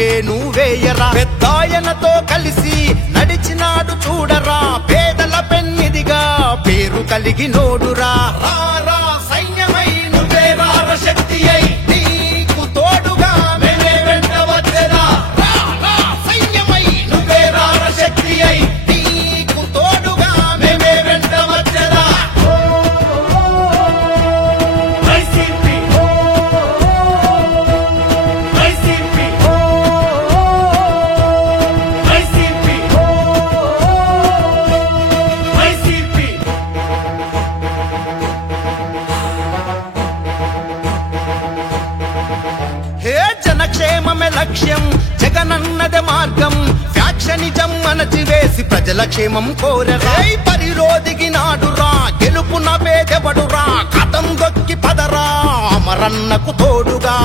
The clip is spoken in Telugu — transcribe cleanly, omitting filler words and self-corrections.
అడుగే నువ్వేయరా పెద్దాయనతో కలిసి నడిచినాడు చూడరా పేదల పెన్నిదిగా పేరు కలిగి నోడురా రారా సైన్యమై నువ్వే రార శక్తి అయి నీకు తోడుగా మేమే వెంట వచ్చేదా రారా సైన్యమై నువ్వే రార శక్తి అయి నీకు తోడుగా మేమే వెంట వచ్చేదా జనక్షేమమే లక్ష్యం జగనన్నదే మార్గం ఫ్యాక్షనిజం అణచివేసి ప్రజల క్షేమం కోరరా పరిరోధిగినాడురా గెలుపున పేదెవడురా కథం దొక్కి పదరా అమరన్నకు తోడుగా